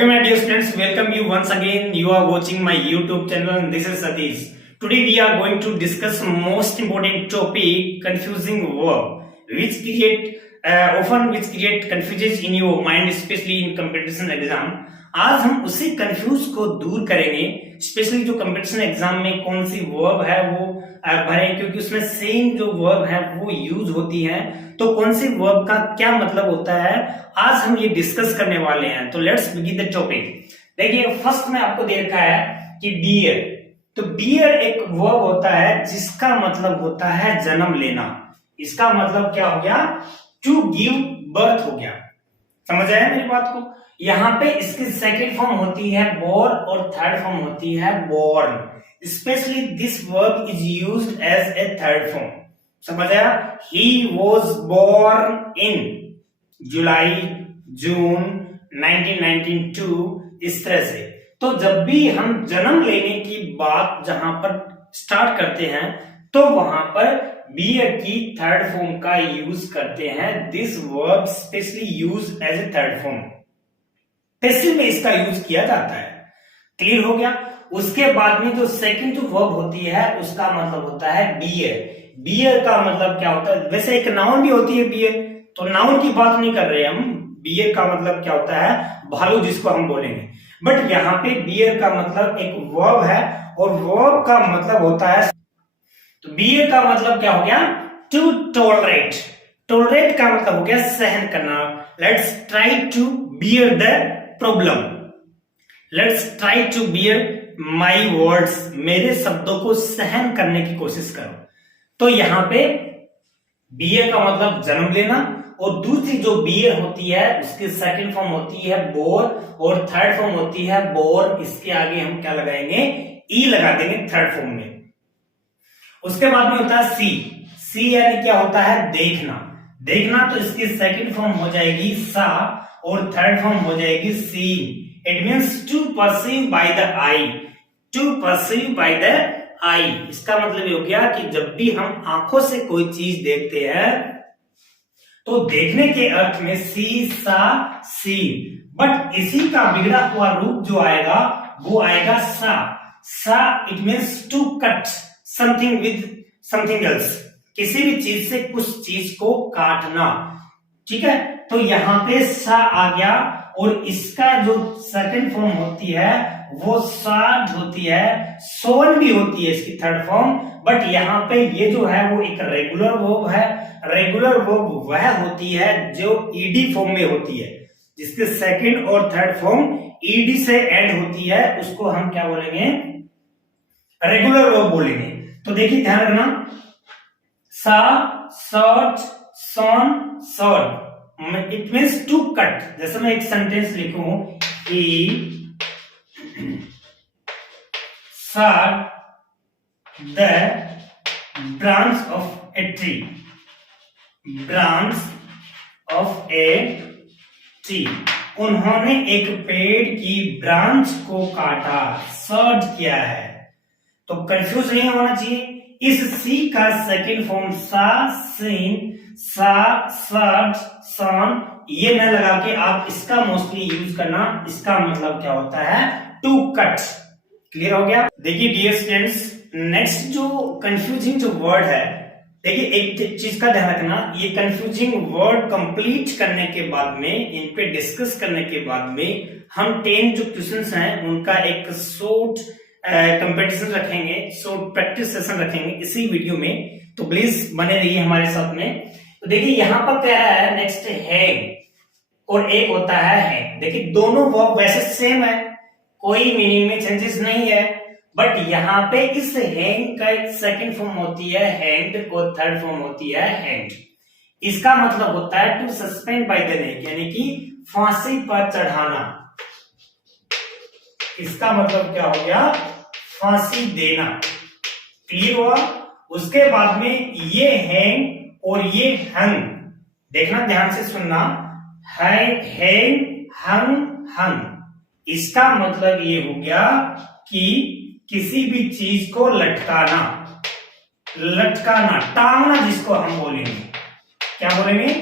Okay, my dear students, welcome you once again. You are watching my YouTube channel and this is Satish. Today we are going to discuss most important topic, confusing verb, which create confusions in your mind, especially in competition exam. आज हम उसी confuse को दूर करेंगे, specially जो competition exam में कौन सी verb है वो भरें, क्योंकि उसमें सेम जो वर्ब है वो यूज होती है, तो कौन सी वर्ब का क्या मतलब होता है आज हम ये डिस्कस करने वाले हैं। तो लेट्स बिगिन द टॉपिक। देखिए फर्स्ट में आपको दे रखा है कि बियर, तो बियर एक वर्ब होता है जिसका मतलब होता है जन्म लेना। इसका मतलब क्या हो गया? टू गिव बर्थ हो गया। समझ आया मेरी बात को? यहाँ पे इसकी सेकेंड फॉर्म होती है बोर और थर्ड फॉर्म होती है born. Specially this verb is used as a third form. समझ आया? ही वॉज बोर्न इन जुलाई जून 1992, इस तरह से। तो जब भी हम जन्म लेने की बात जहां पर स्टार्ट करते हैं तो वहां पर बियर की थर्ड फॉर्म का यूज करते हैं। This verb specially use as a third form, passive में इसका यूज किया जाता है। क्लियर हो गया? उसके बाद में जो सेकंड जो वर्ब होती है उसका मतलब होता है बियर। बियर का मतलब क्या होता है? वैसे एक नाउन भी होती है बियर, तो नाउन की बात नहीं कर रहे हम। बियर का मतलब क्या होता है? भालू, जिसको हम बोलेंगे। बट यहाँ पे बियर का मतलब एक वर्ब है और वर्ब का मतलब होता है, तो बियर का मतलब क्या हो गया? To tolerate. टॉलरेट का मतलब हो गया सहन करना। Let's try to bear the problem. Let's try to bear my words. मेरे शब्दों को सहन करने की कोशिश करो। तो यहां पे बियर का मतलब जन्म लेना, और दूसरी जो बियर होती है उसकी सेकंड फॉर्म होती है बोर और थर्ड फॉर्म होती है बोर। इसके आगे हम क्या लगाएंगे? ई लगा देंगे थर्ड फॉर्म में। उसके बाद में होता है सी। सी यानी क्या होता है? देखना। देखना, तो इसकी सेकंड फॉर्म हो जाएगी सा और थर्ड फॉर्म हो जाएगी C. It means to perceive by the eye. To perceive by the eye, इसका मतलब ये हो गया कि जब भी हम आंखों से कोई चीज देखते हैं तो देखने के अर्थ में सी सा सी, बट इसी का बिगड़ा हुआ रूप जो आएगा वो आएगा saw. Saw it means to cut something with something else, किसी भी चीज से कुछ चीज को काटना। ठीक है, तो यहां पे सा आ गया, और इसका जो सेकंड फॉर्म होती है वो साड होती है, सोन भी होती है इसकी थर्ड फॉर्म। बट यहाँ पे ये जो है वो एक रेगुलर वर्ब है। रेगुलर वर्ब वह होती है जो ईडी फॉर्म में होती है, जिसके सेकंड और थर्ड फॉर्म ईडी से एंड होती है, उसको हम क्या बोलेंगे? रेगुलर वर्ब बोलेंगे। तो देखिए ध्यान रखना, saw, short, sawn, short, it means to cut. जैसे मैं एक सेंटेंस लिखूं, ही shot the branch of a tree. branch of a tree, उन्होंने एक पेड़ की ब्रांच को काटा, शॉट किया है। तो कंफ्यूज नहीं होना चाहिए। इस सी का सेकंड फॉर्म सा, सीन, सा, शॉट, सॉन, ये न लगा के आप इसका मोस्टली यूज करना। इसका मतलब क्या होता है? To cut. क्लियर हो गया? देखिए डियर स्टूडेंट्स, नेक्स्ट जो कंफ्यूजिंग जो वर्ड है, देखिए एक चीज का ध्यान रखना, ये कंफ्यूजिंग वर्ड कंप्लीट करने के बाद में, इन पे डिस्कस करने के बाद में हम 10 जो क्वेश्चंस हैं उनका एक शॉर्ट कंपटीशन रखेंगे, शॉर्ट प्रैक्टिस सेशन रखेंगे इसी वीडियो में। तो प्लीज बने रहिए हमारे साथ में। तो देखिए यहां पर क्या है, नेक्स्ट है और एक होता है। देखिए दोनों वर्ब वैसे सेम है, कोई मीनिंग में चेंजेस नहीं है, बट यहाँ पे इस हैंग का एक सेकंड फॉर्म होती है हैंड और थर्ड फॉर्म होती है हैंड। इसका मतलब होता है to suspend by the neck, यानी कि फांसी पर चढ़ाना। इसका मतलब क्या हो गया? फांसी देना। क्लियर हुआ? उसके बाद में ये हैंग और ये हंग, देखना ध्यान से सुनना, हैंग, हंग, हंग। इसका मतलब ये हो गया कि किसी भी चीज को लटकाना, लटकाना, टांगना, जिसको हम बोलेंगे, क्या बोलेंगे?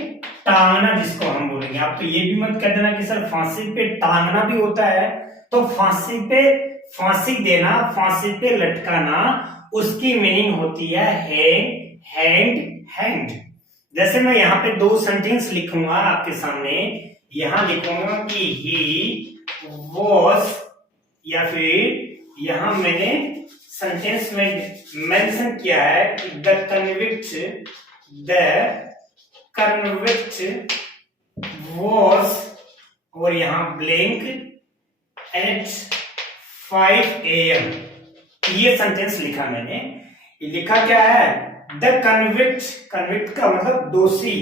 टांगना जिसको हम बोलेंगे। आप तो ये भी मत कह देना कि सर फांसी पे टांगना भी होता है। तो फांसी पे फांसी देना, फांसी पे लटकाना, उसकी मीनिंग होती है हैंग, हैंड। जैसे मैं यहाँ पे दो सेंटेंस लिखूंगा आपके सामने, यहां लिखूंगा कि ही वॉज, या फिर यहां मैंने सेंटेंस में मेंशन किया है कि द कन्विक्ट वॉज, और यहां ब्लैंक एट 5 AM। ये सेंटेंस लिखा मैंने। ये लिखा क्या है? द कन्विक्ट, कन्विक्ट का मतलब दोषी,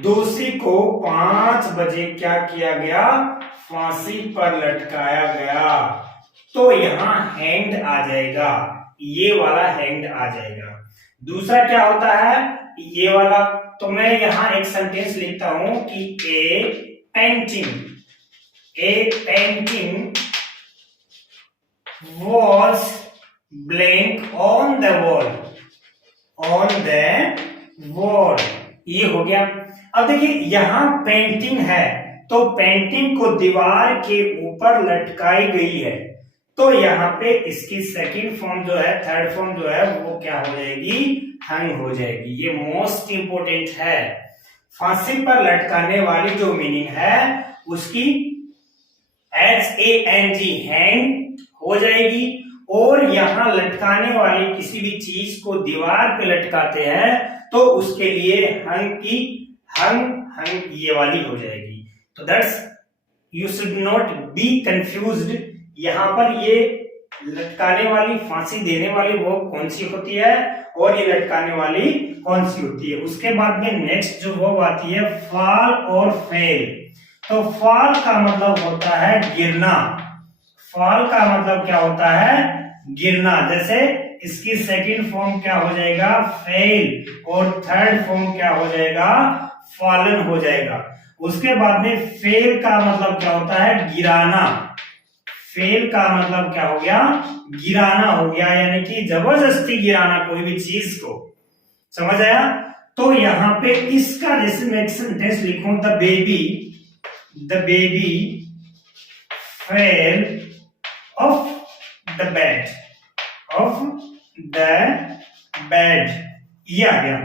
दोषी को 5 बजे क्या किया गया? फांसी पर लटकाया गया। तो यहां हैंग्ड आ जाएगा, ये वाला हैंग्ड आ जाएगा। दूसरा क्या होता है? ये वाला, तो मैं यहां एक सेंटेंस लिखता हूं कि ए painting was blank on the wall, ये हो गया। अब देखिए यहां पेंटिंग है, तो पेंटिंग को दीवार के ऊपर लटकाई गई है, तो यहाँ पे इसकी सेकंड फॉर्म जो है, थर्ड फॉर्म जो है, वो क्या हो जाएगी? हंग हो जाएगी। ये मोस्ट इंपोर्टेंट है। फांसी पर लटकाने वाली जो मीनिंग है उसकी HANG हैंग हो जाएगी, और यहां लटकाने वाली किसी भी चीज को दीवार पे लटकाते हैं तो उसके लिए हंग ये वाली हो जाएगी। तो that's, you should not be confused. यहां पर ये लटकाने वाली, फांसी देने वाली वो कौन सी होती है, और ये लटकाने वाली कौन सी होती है। उसके बाद में नेक्स्ट जो वो आती है फॉल और फेल। तो फॉल का मतलब होता है गिरना। फॉल का मतलब क्या होता है? गिरना। जैसे इसकी सेकंड फॉर्म क्या हो जाएगा? फेल, और थर्ड फॉर्म क्या हो जाएगा? फॉलन हो जाएगा। उसके बाद में फेल का मतलब क्या होता है? गिराना। फेल का मतलब क्या हो गया? गिराना हो गया, यानी कि जबरदस्ती गिराना कोई भी चीज को। समझ आया? तो यहाँ पे इसका जैसे मैं सेंटेंस लिखूं, the baby fell off the bed, ये आ गया।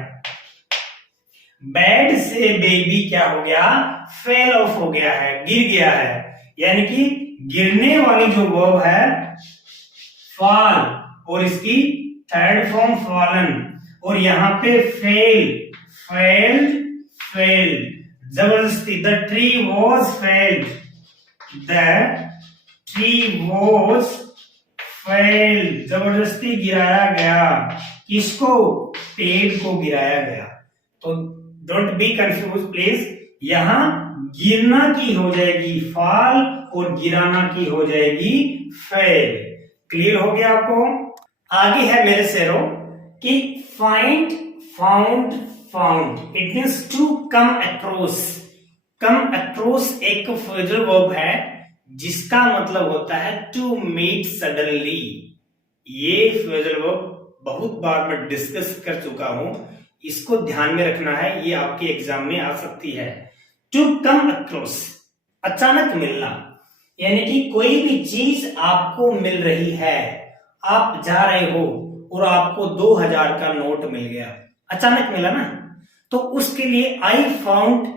बेड से बेबी क्या हो गया? फेल ऑफ हो गया है, गिर गया है। यानी कि गिरने वाली जो वर्ब है फॉल, और इसकी थर्ड फॉर्म फॉलन, और यहां पे फेल्ड, जबरदस्ती। द ट्री वॉज फेल्ड, जबरदस्ती गिराया गया। किसको? पेड़ को गिराया गया। तो डोंट बी कंफ्यूज प्लीज। यहां गिरना की हो जाएगी फॉल, और गिराना की हो जाएगी फेल। क्लियर हो गया आपको? आगे है मेरे शेरों कि find, found, it means to come across. Come across एक फ्रेजल वर्ब है जिसका मतलब होता है टू मीट सडनली। ये फ्रेजल वर्ब बहुत बार मैं डिस्कस कर चुका हूं, इसको ध्यान में रखना है, ये आपके एग्जाम में आ सकती है। टू कम अक्रॉस, अचानक मिलना, यानी कि कोई भी चीज आपको मिल रही है, आप जा रहे हो और आपको 2000 का नोट मिल गया, अचानक मिला ना, तो उसके लिए I found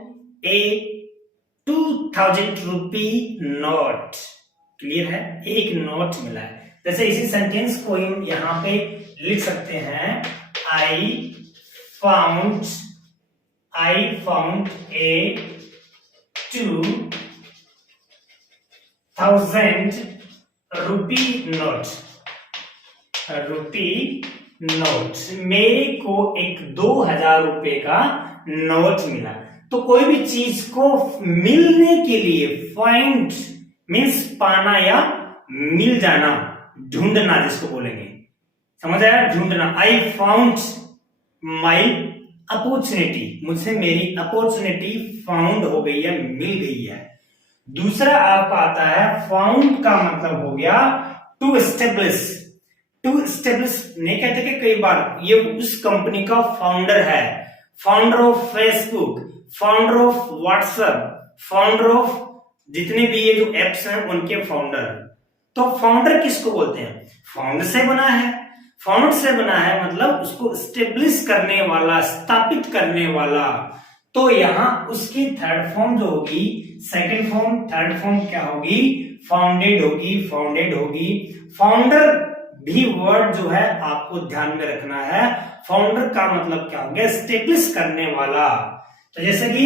a 2000 rupee note. Clear है? एक नोट मिला है। जैसे इसी सेंटेंस को हम यहां पे लिख सकते हैं, I found a 2000 rupee note, मेरे को एक 2000 रुपए का नोट मिला। तो कोई भी चीज को मिलने के लिए फाइंड मीन्स पाना या मिल जाना, ढूंढना जिसको बोलेंगे। समझ आया? ढूंढना। आई फाउंड माई अपॉर्चुनिटी, मुझसे मेरी अपॉर्चुनिटी फाउंड हो गई है, मिल गई है। दूसरा आपका आता है फाउंड का मतलब हो गया टू एस्टेब्लिश। टू एस्टेब्लिश नहीं कहते कि कई बार ये उस कंपनी का फाउंडर है, founder of Facebook, founder of WhatsApp, founder of जितने भी ये जो एप्स हैं उनके फाउंडर। तो फाउंडर किसको बोलते हैं? फाउंड से बना है, फाउंड से बना है मतलब उसको स्टेब्लिश करने वाला, स्थापित करने वाला। तो यहां उसकी थर्ड फॉर्म जो होगी, सेकंड फॉर्म, थर्ड फॉर्म क्या होगी? फाउंडेड होगी, फाउंडेड होगी। फाउंडर भी वर्ड जो है आपको ध्यान में रखना है। फाउंडर का मतलब क्या हो गया? स्टेब्लिश करने वाला। तो जैसे कि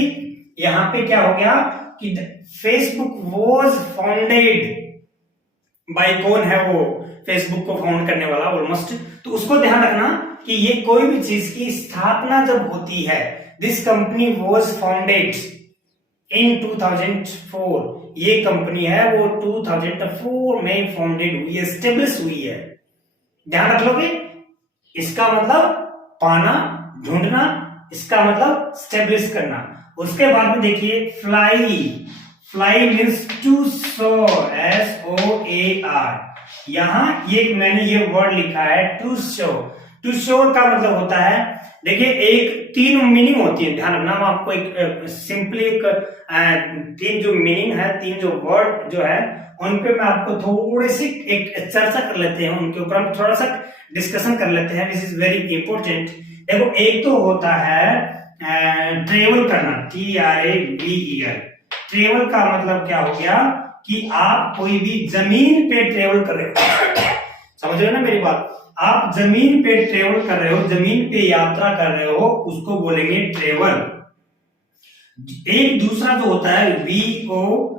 यहां पे क्या हो गया कि फेसबुक वॉज फाउंडेड बाय, कौन है वो फेसबुक को फाउंड करने वाला? ऑलमोस्ट। तो उसको ध्यान रखना कि ये कोई भी चीज की स्थापना जब होती है, this company was founded in 2004, ये कंपनी है वो 2004 में फाउंडेड हुई है, स्टेब्लिश हुई है। ध्यान रख लोगे? इसका मतलब पाना, ढूंढना, इसका मतलब स्टेब्लिश करना। उसके बाद में देखिए फ्लाई, फ्लाई मीन्स टू सोर, SOAR। यहां ये मैंने ये वर्ड लिखा है टू शो। टू शोर का मतलब होता है, देखिए एक तीन मीनिंग होती है, ध्यान रखना। मैं आपको एक सिंपली एक तीन जो मीनिंग है, तीन जो वर्ड जो है उन पे मैं आपको थोड़ी सी एक चर्चा कर लेते हैं, उनके ऊपर हम थोड़ा सा डिस्कशन कर लेते हैं, दिस इज वेरी इंपॉर्टेंट। देखो एक तो होता है ट्रेवल करना, TRAVEL। ट्रेवल का मतलब क्या हो गया कि आप कोई भी जमीन पे ट्रेवल कर रहे हो, समझ रहे हो ना मेरी बात? आप जमीन पे ट्रेवल कर रहे हो, जमीन पे यात्रा कर रहे हो, उसको बोलेंगे ट्रेवल। एक दूसरा जो होता है VOYAZE,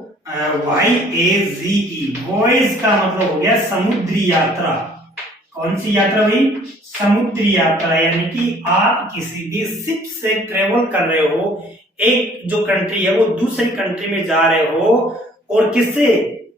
वॉयज का मतलब हो गया समुद्री यात्रा। कौन सी यात्रा हुई? समुद्री यात्रा। यानी कि आप किसी भी शिप से ट्रेवल कर रहे हो, एक जो कंट्री है वो दूसरी कंट्री में जा रहे हो, और किससे?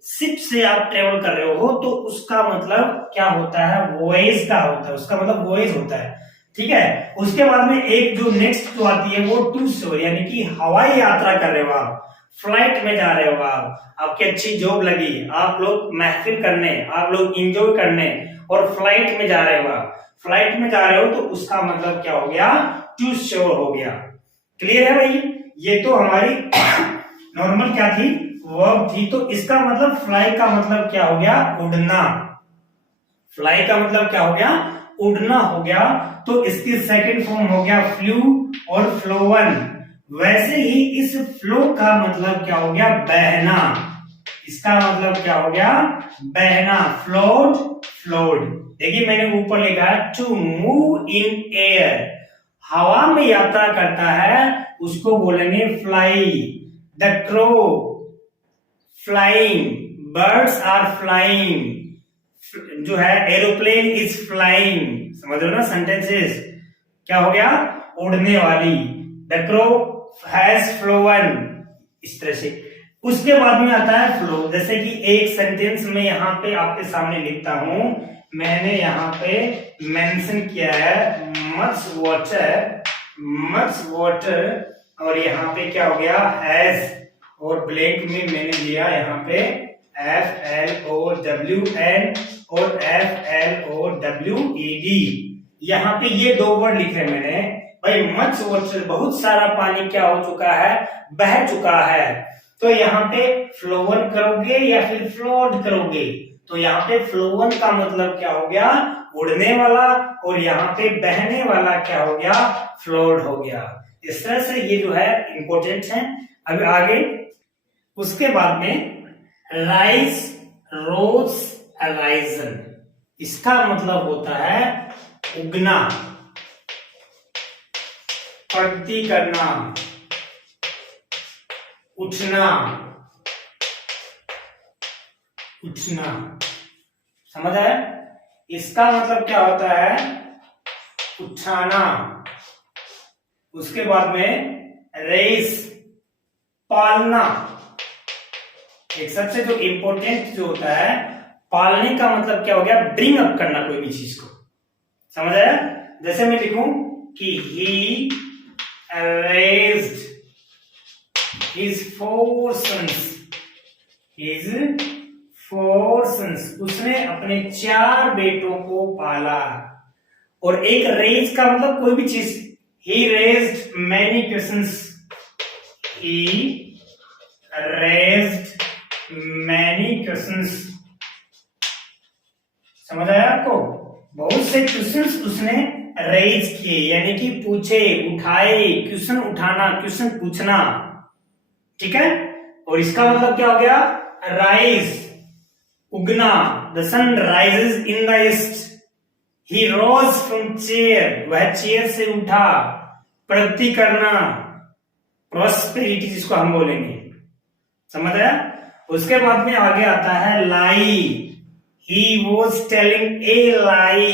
शिप से आप ट्रेवल कर रहे हो, तो उसका मतलब क्या होता है? वॉयज का होता है, उसका मतलब वॉयज होता है। ठीक है। उसके बाद में एक जो नेक्स्ट जो आती है वो टू शोर, यानी कि हवाई यात्रा कर रहे हो आप, फ्लाइट में जा रहे हो आप, आपकी अच्छी जॉब लगी, आप लोग महफिल करने, आप लोग एंजॉय करने, और फ्लाइट में जा रहे हो आप, फ्लाइट में जा रहे हो, तो उसका मतलब क्या हो गया? टू शोर हो गया। क्लियर है भाई? ये तो हमारी नॉर्मल क्या थी? वर्ब थी। तो इसका मतलब फ्लाई का मतलब क्या हो गया? उड़ना। फ्लाई का मतलब क्या हो गया? उड़ना हो गया। तो इसकी सेकंड फॉर्म हो गया फ्लू और फ्लोवन। वैसे ही इस फ्लो का मतलब क्या हो गया? बहना। इसका मतलब क्या हो गया? बहना। Flowed, flowed. देखिए मैंने ऊपर लिखा है टू मूव इन एयर, हवा में यात्रा करता है, उसको बोलेंगे fly. The crow flying, birds are flying, जो है एरोप्लेन इज फ्लाइंग। समझ रहे हो ना सेंटेंसेस? क्या हो गया? उड़ने वाली। द क्रो हैज फ्लोवन, इस तरह से। उसके बाद में आता है फ्लो। जैसे कि एक सेंटेंस में यहां पे आपके सामने लिखता हूं, मैंने यहां पे मेंशन किया है मच वाटर, मच वाटर, और यहां पे क्या हो गया? हैज, और ब्लैंक में मैंने लिया यहाँ पे FLOWN और FLOWED। यहाँ पे ये दो वर्ड लिखे मैंने भाई। मच वाटर, बहुत सारा पानी क्या हो चुका है? बह चुका है। तो यहाँ पे फ्लोवन करोगे या फिर फ्लोड करोगे? तो यहाँ पे फ्लोवन का मतलब क्या हो गया? उड़ने वाला, और यहाँ पे बहने वाला क्या हो गया? फ्लोड हो गया। इस तरह से ये जो है इंपॉर्टेंट है। अब आगे उसके बाद में राइज, रोज, राइजन, इसका मतलब होता है उगना, प्रगति करना, उठना, उठना। समझ आया? इसका मतलब क्या होता है? उठाना। उसके बाद में रेस, पालना। एक सबसे जो इंपॉर्टेंट जो होता है, पालने का मतलब क्या हो गया? ब्रिंग अप करना कोई भी चीज को। समझ आया? जैसे मैं लिखूं कि ही raised his 4 sons, his 4 sons, उसने अपने 4 बेटों को पाला। और एक रेज का मतलब कोई भी चीज, he raised many questions, he raised many questions। समझ आया आपको? बहुत से क्वेश्चंस उसने रेज किए, यानी कि पूछे, उठाए, क्वेश्चन उठाना, क्वेश्चन पूछना, ठीक है। और इसका मतलब क्या हो गया? राइज, उगना। The sun rises in the east. He rose from chair, वह चेयर से उठा। प्रगति करना, प्रॉस्पेरिटी जिसको हम बोलेंगे, समझ आया। उसके बाद में आगे आता है लाई। ही वॉज टेलिंग ए लाई।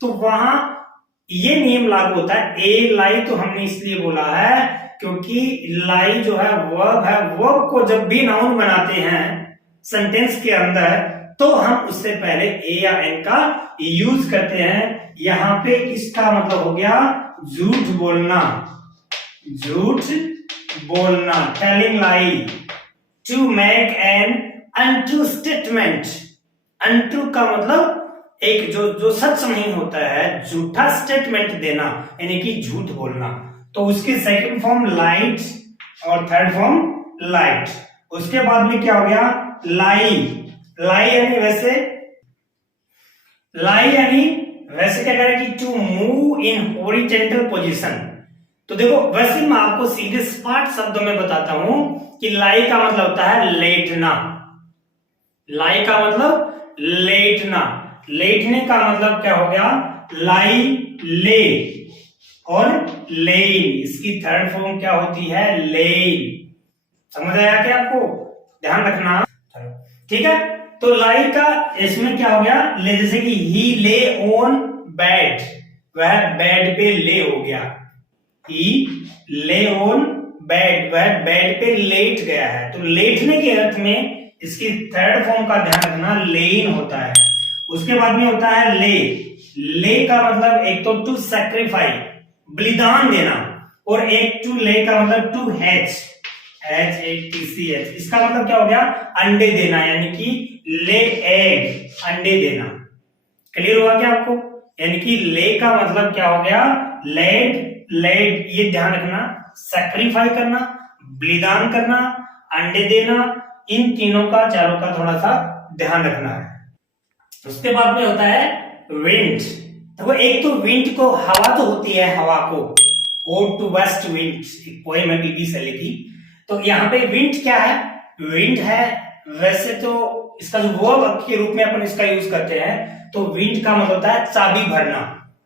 तो वहां ये नियम लागू होता है। ए लाई तो हमने इसलिए बोला है क्योंकि लाई जो है वर्ब को जब भी नाउन बनाते हैं सेंटेंस के अंदर, तो हम उससे पहले ए या एन का यूज करते हैं। यहां पे इसका मतलब हो गया झूठ बोलना, झूठ बोलना, telling lie. To make an untrue statement. Untrue का मतलब एक जो सच नहीं होता है, झूठा स्टेटमेंट देना, यानी कि झूठ बोलना। तो उसकी सेकंड फॉर्म लाइट और थर्ड फॉर्म लाइट। उसके बाद में क्या हो गया? लाई। लाई यानी वैसे, लाई यानी वैसे क्या करें कि to move in horizontal position. तो देखो, वैसे मैं आपको सीधे स्पाट शब्दों में बताता हूं कि लाई का मतलब होता है लेटना। लाई का मतलब लेटना। लेटने का मतलब क्या हो गया? लाई, ले और लेन। इसकी थर्ड फॉर्म क्या होती है? लेन। समझ आया क्या आपको? ध्यान रखना, ठीक है। तो लाई का इसमें क्या हो गया? ले, जैसे कि ही ले ऑन बेड, वह बेड पे ले हो गया। ही ले ऑन बेड, वह बेड पे लेट गया है। तो लेटने के अर्थ में इसकी थर्ड फॉर्म का ध्यान रखना, लेन होता है। उसके बाद में होता है ले। ले का मतलब एक तो टू सैक्रिफाई, बलिदान देना, और एक टू ले का मतलब टू हैच, HATCH। इसका मतलब क्या हो गया? अंडे देना, यानी कि ले एग, अंडे देना। क्लियर हुआ क्या आपको? यानी कि ले का मतलब क्या हो गया? लेड, लेड, ये ध्यान रखना, सैक्रिफाई करना, बलिदान करना, अंडे देना, इन तीनों का, चारों का थोड़ा सा ध्यान रखना है। उसके बाद में होता है विंड। तो एक तो विंड को, हवा तो होती है, हवा को ओड टू वेस्ट विंड, एक पोएम है बीबी शैली की। तो यहाँ पे विंड क्या है? विंड है वैसे तो इसका जो वर्ब के रूप में अपन इसका यूज करते हैं, तो विंड का मतलब होता है चाबी भरना।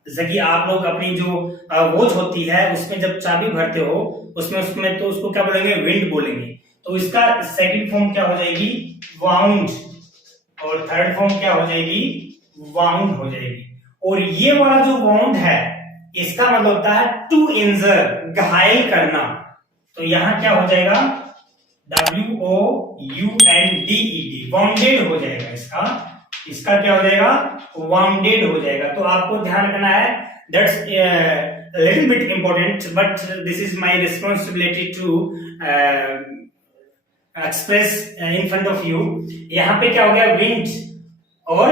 जैसे कि आप लोग अपनी जो वॉच होती है उसमें जब चाबी भरते हो, उसमें तो उसको क्या बोलेंगे? विंड बोलेंगे। तो इसका सेकंड फॉर्म क्या हो जाएगी? वाउंड, और थर्ड फॉर्म क्या हो जाएगी? वाउंड हो जाएगी। और ये वाला जो वाउंड है, इसका मतलब होता है टू इंजर, घायल करना। तो यहां क्या हो जाएगा? WOUNDED, वाउंडेड हो जाएगा। इसका क्या हो जाएगा? वाउंडेड हो जाएगा। तो आपको ध्यान रखना है, that's little bit important, but this is my responsibility to express in front of you. यहां पे क्या हो गया? विंड, और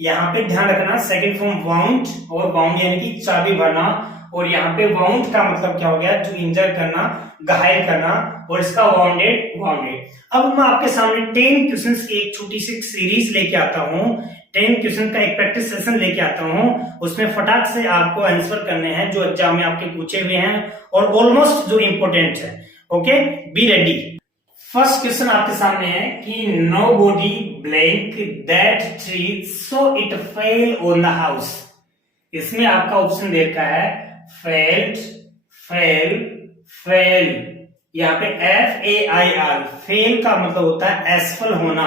यहां पे ध्यान रखना सेकंड फॉर्म वाउंड, और वाउंड यानी कि चाबी भरना, और यहाँ पे वाउंड का मतलब क्या हो गया? टू इंजर करना, घायल करना, और इसका वाउंडेड, वाउंडेड। अब मैं आपके सामने 10 क्वेश्चंस की एक छोटी सी सीरीज लेके आता हूँ। 10 क्वेश्चन का एक प्रैक्टिस सेशन लेके आता हूँ। उसमें फटाक से आपको आंसर करने हैं जो एग्जाम में आपके पूछे हुए हैं, और ऑलमोस्ट जो इंपॉर्टेंट है। Okay, be ready. First question आपके सामने है कि nobody blank that tree so it fell on the house. इसमें आपका ऑप्शन दे रखा है फेल्ड, फेल, फेल। यहाँ पे FAIL, फेल का मतलब होता है असफल होना।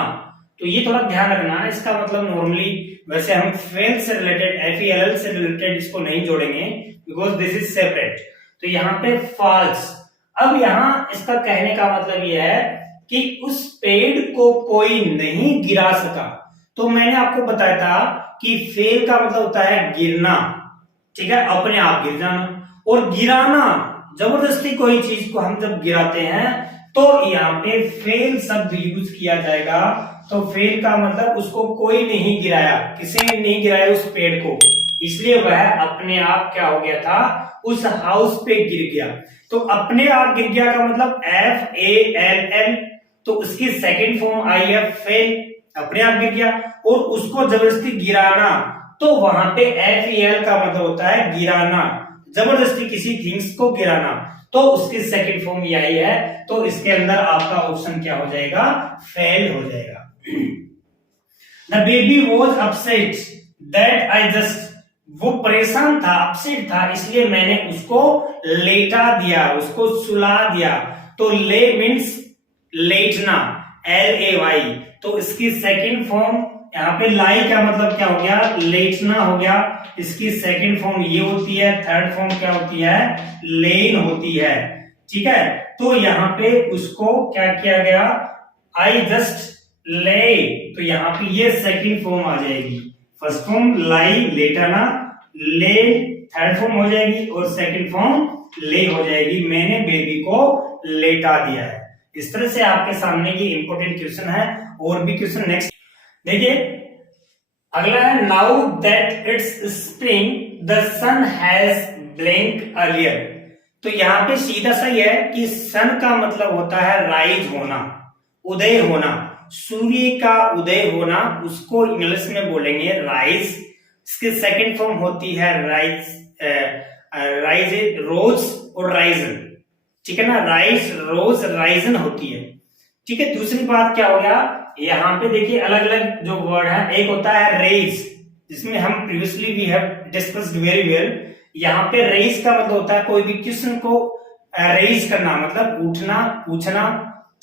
तो ये थोड़ा ध्यान रखना, इसका मतलब नॉर्मली वैसे हम फेल से रिलेटेड, FELL से रिलेटेड इसको नहीं जोड़ेंगे, बिकॉज दिस इज सेपरेट। तो यहाँ पे फॉल्स। अब यहाँ इसका कहने का मतलब यह है कि उस पेड़ को कोई नहीं गिरा सका। तो मैंने आपको बताया था कि फेल का मतलब होता है गिरना, ठीक है, अपने आप गिर जाना। और गिराना, जबरदस्ती कोई चीज को हम जब गिराते हैं तो यहाँ पे फेल शब्द यूज किया जाएगा। तो फेल का मतलब उसको कोई नहीं गिराया, किसी ने नहीं गिराया उस पेड़ को, इसलिए वह अपने आप क्या हो गया था, उस हाउस पे गिर गया। तो अपने आप गिर गया का मतलब FALL, तो उसकी सेकंड फॉर्म आई है फेल, अपने आप गिर गया। और उसको जबरदस्ती गिराना, तो वहां पे FEL का मतलब होता है गिराना, जबरदस्ती किसी थिंग्स को गिराना, तो उसकी सेकंड फॉर्म ये आई है। तो इसके अंदर आपका ऑप्शन क्या हो जाएगा, फेल हो जाएगा। The baby was upset that I just, वो परेशान था, अपसेट था, इसलिए मैंने उसको लेटा दिया, उसको सुला दिया। तो ले मीन्स लेटना, LAY, तो इसकी सेकंड फॉर्म यहाँ पे लाई का मतलब क्या हो गया, लेटना हो गया। इसकी सेकंड फॉर्म ये होती है, थर्ड फॉर्म क्या होती है, लेन होती है। ठीक है, तो यहाँ पे उसको क्या किया गया, आई जस्ट ले, तो यहाँ पे ये सेकंड फॉर्म आ जाएगी। फर्स्ट फॉर्म लाई लेटाना, ले थर्ड फॉर्म हो जाएगी, और सेकंड फॉर्म ले हो जाएगी, मैंने बेबी को लेटा दिया है। इस तरह से आपके सामने ये इंपॉर्टेंट क्वेश्चन है। और भी क्वेश्चन नेक्स्ट देखिए, अगला है now that it's spring the sun has blink earlier. तो यहाँ पे सीधा सा ही है कि सन का मतलब होता है राइज होना, उदय होना, सूर्य का उदय होना, उसको इंग्लिश में बोलेंगे राइज। इसकी सेकंड फॉर्म होती है राइज, राइज रोज और राइजन, ठीक है ना, राइज रोज राइजन होती है। ठीक है, दूसरी बात क्या हो गया, यहाँ पे देखिए अलग अलग जो वर्ड है, एक होता है रेज, जिसमें हम previously we have discussed very well. यहाँ पे रेज का मतलब होता है कोई भी क्वेश्चन को रेज करना, मतलब उठना, पूछना,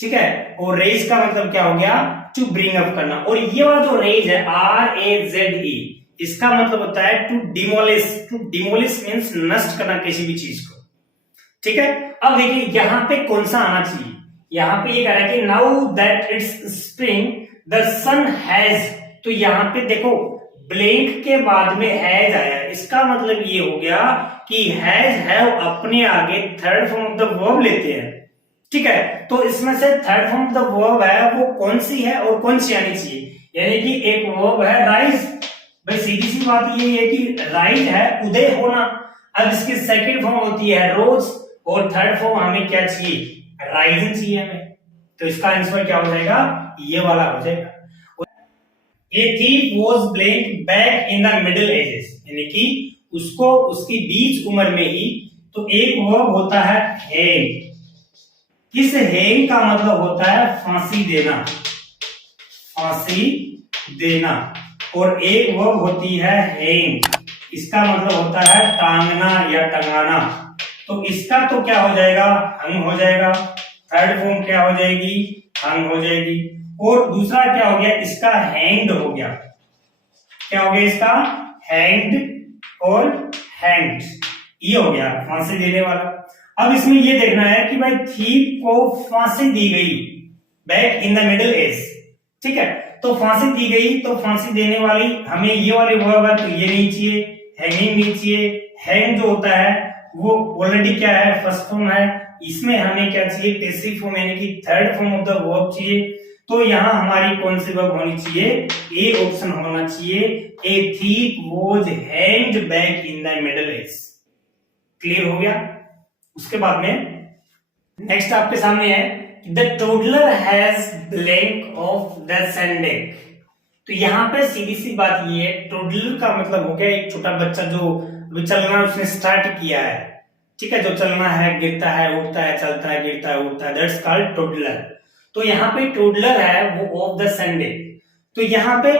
ठीक है। और रेज का मतलब क्या हो गया, टू ब्रिंग अप करना। और ये वाला जो रेज है RAZE, इसका मतलब होता है to demolish. To demolish means नष्ट करना किसी भी चीज को, ठीक है। अब देखिए यहाँ पे कौन सा आना चाहिए, यहाँ पे ये कह रहा है कि now that it's spring the sun has, तो यहाँ पे देखो ब्लैंक के बाद में हैज आया, इसका मतलब ये हो गया कि हैज हैव अपने आगे third form of the verb लेते हैं, ठीक है। तो इसमें से third form of the verb है वो कौन सी है और कौन सी आनी चाहिए, यानी कि एक वर्ब है राइज, भाई सीधी सी बात ये है कि राइज है उदय होना। अब इसकी सेकंड फॉर्म होती है रोज, और थर्ड फॉर्म हमें क्या चाहिए, राइजन चाहिए हमें। तो इसका आंसर क्या हो जाएगा, ये वाला हो जाएगा। A thief was blank back in the middle ages, यानी कि उसको उसकी बीच उम्र में ही। तो एक वर्ब होता है हैंग, किस हैंग का मतलब होता है फांसी देना, फांसी देना। और एक वर्ब होती है हैंग, इसका मतलब होता है टांगना या टंगाना। तो इसका तो क्या हो जाएगा, हंग हो जाएगा। थर्ड फॉर्म क्या हो जाएगी, हंग हो जाएगी। और दूसरा क्या हो गया, इसका हैंग्ड हो गया, क्या हो गया इसका, हैंग्ड और हैंग्ड, ये हो गया फांसी देने वाला। अब इसमें ये देखना है कि भाई थीफ को फांसी दी गई back in the middle age, ठीक है। तो फांसी दी गई, तो फांसी देने वाली हमें ये वाले वर्ब है, तो ये नहीं चाहिए, हैंगिंग नहीं चाहिए। हैंग जो होता है वो ऑलरेडी क्या है, फर्स्ट फॉर्म है। इसमें हमें क्या चाहिए, पैसिव फॉर्म, यानी कि third form of the verb चाहिए। तो यहां हमारी कौन सी वर्ब होनी चाहिए, ए ऑप्शन होना चाहिए, a thief was hanged back in the middle age. Clear हो गया। उसके बाद में नेक्स्ट आपके सामने है the toddler has blank of the Sunday. तो यहाँ पे सीधी सी बात ये है, टोडलर का मतलब हो गया एक छोटा बच्चा जो चलना उसने स्टार्ट किया है, ठीक है, जो चलना है, गिरता है, उठता है, चलता है, गिरता है, उठता है, दैट्स कॉल्ड टोडलर। तो यहाँ पे टोडलर है वो ऑफ द संडे, तो यहाँ पे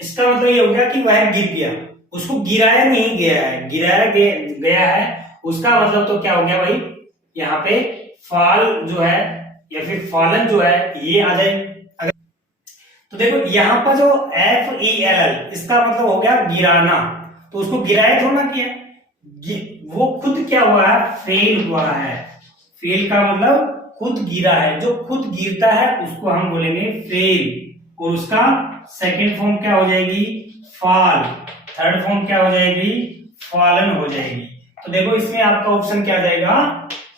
इसका मतलब ये हो गया कि वह गिर गया, उसको गिराया नहीं गया है, गिराया गया है, उसका मतलब तो क्या हो गया भाई, यहाँ पे फॉल जो है या फिर फॉलन जो है ये आ जाए। तो देखो यहाँ पर जो FELL इसका मतलब हो गया गिराना, तो उसको गिराया थोड़ा ना किया, वो खुद क्या हुआ है, फेल हुआ है। फेल का मतलब खुद गिरा है, जो खुद गिरता है उसको हम बोलेंगे फेल। और उसका सेकंड फॉर्म क्या हो जाएगी, फॉल। थर्ड फॉर्म क्या हो जाएगी, फॉलन हो जाएगी। तो देखो इसमें आपका ऑप्शन क्या आ जाएगा,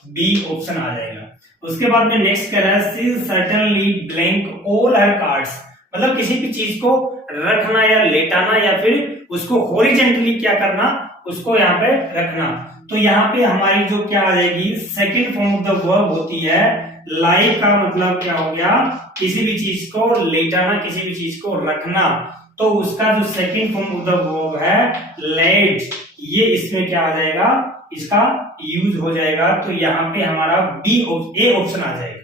बी ऑप्शन आ जाएगा। उसके बाद में नेक्स्ट कह रहा है she certainly blank all her cards मतलब किसी भी चीज को रखना या लेटाना या फिर उसको हॉरिजेंटली क्या करना, उसको यहाँ पे रखना। तो यहाँ पे हमारी जो क्या आ जाएगी, second form of the verb होती है लाई का मतलब क्या हो गया, किसी भी चीज को लेटाना, किसी भी चीज को रखना। तो उसका जो second form of the verb है लेट, ये इसमें क्या आ जाएगा, इसका यूज हो जाएगा। तो यहाँ पे हमारा ए ऑप्शन आ जाएगा।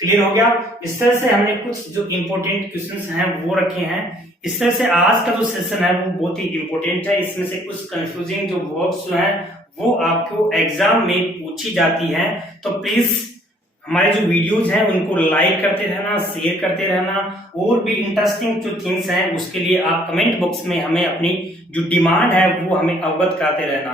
क्लियर हो गया। इस तरह से हमने कुछ जो इंपॉर्टेंट क्वेश्चंस हैं वो रखे हैं। इस तरह से आज का जो सेशन है वो बहुत ही इंपॉर्टेंट है। इसमें से कुछ कंफ्यूजिंग जो वर्ड्स जो हैं वो आपको एग्जाम में पूछी जाती हैं। तो प्लीज हमारे जो वीडियोज हैं उनको लाइक करते रहना, शेयर करते रहना, और भी इंटरेस्टिंग जो थिंग्स हैं उसके लिए आप कमेंट बॉक्स में हमें अपनी जो डिमांड है वो हमें अवगत कराते रहना।